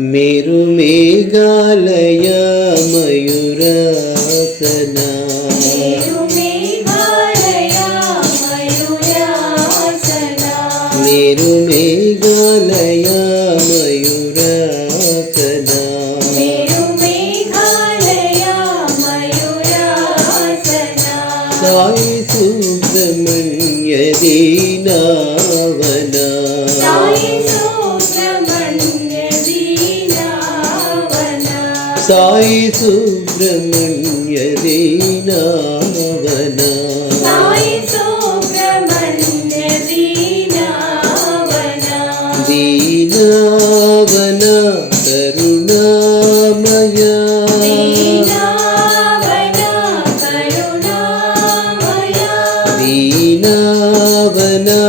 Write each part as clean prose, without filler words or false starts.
Meru Meghalaya mayurasana Meru Meghalaya mayurasana Meru Meghalaya mayurasana Meru Meghalaya mayurasana Sai Subrahmanya दीनावना Sai Subrahmanya दीनावना Sai Subrahmanya दीनावना दीनावना करुणामया दीनावना करुणामया दीनावना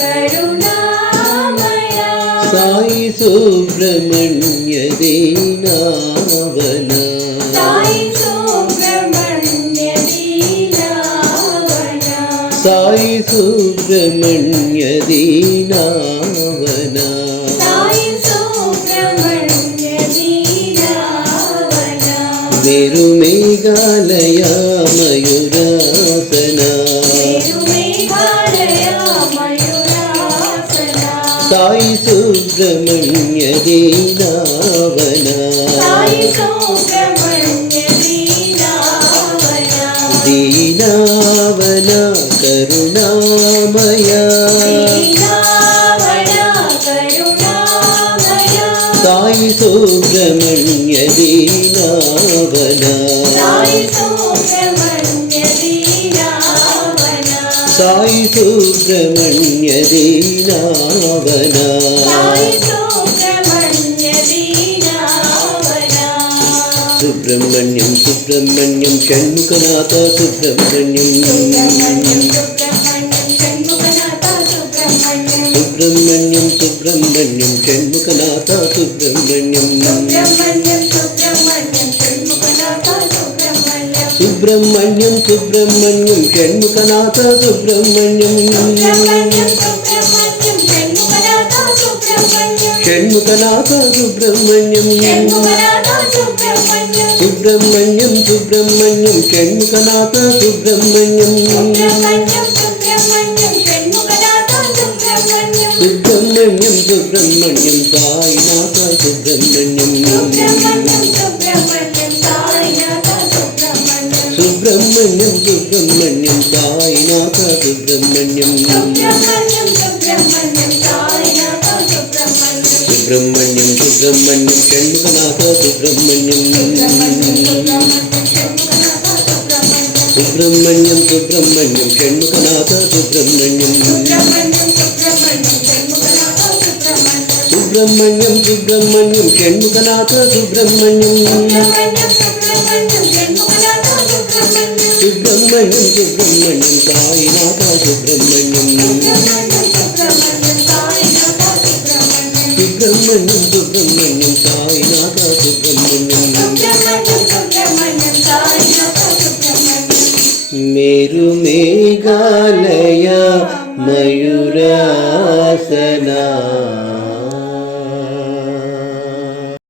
करुणामया Sai Subrahmanya दीनावना Sai Subrahmanya दीनावना Sai Subrahmanya दीनावना Sai Subrahmanya दीनावना Meru Meghalaya mayurasana Meru Meghalaya mayurasana Sai Subrahmanya दीनावना Sai Subrahmanya दीनावना दीनावना करुणामया दीनावना करुणामया Sai Subrahmanya दीनावना Sai Subrahmanya दीनावना Sai Subrahmanya दीनावना Sai Subrahmanya दीनावना Subrahmanyam Subrahmanyam Shanmukhanath Subrahmanyam Subrahmanyam Subrahmanyam Shanmukhanath Subrahmanyam Subrahmanyam Subrahmanyam Shanmukhanath Subrahmanyam Subrahmanyam Subrahmanyam Shanmukhanath Subrahmanyam Subrahmanyam Subrahmanyam Shanmukhanath Subrahmanyam Subrahmanyam Subrahmanyam Shanmukhanath Subrahmanyam Shanmukhanath Subrahmanyam Shanmukhanath Subrahmanyam Subrahmanyam Subrahmanyam Shanmukhanath Subrahmanyam Subrahmanyam Subrahmanyam Shanmukhanath Subrahmanyam Subrahmanyam Subrahmanyam Sainath Subrahmanyam Subrahmanyam Subrahmanyam Sainath Subrahmanyam Subrahmanyam Subrahmanyam Sainath Subrahmanyam Subrahmanyam Subrahmanyam Sainath Subrahmanyam Subrahmanyam Subrahmanyam Shanmukhanath Subrahmanyam Subrahmanyam Subrahmanyam Shanmukhanath Subrahmanyam Subrahmanyam Subrahmanyam Shanmukhanath Subrahmanyam Subrahmanyam Subrahmanyam Sainath Subrahmanyam Subrahmanyam Subrahmanyam Sainath Subrahmanyam Meru Meghalaya mayurasana.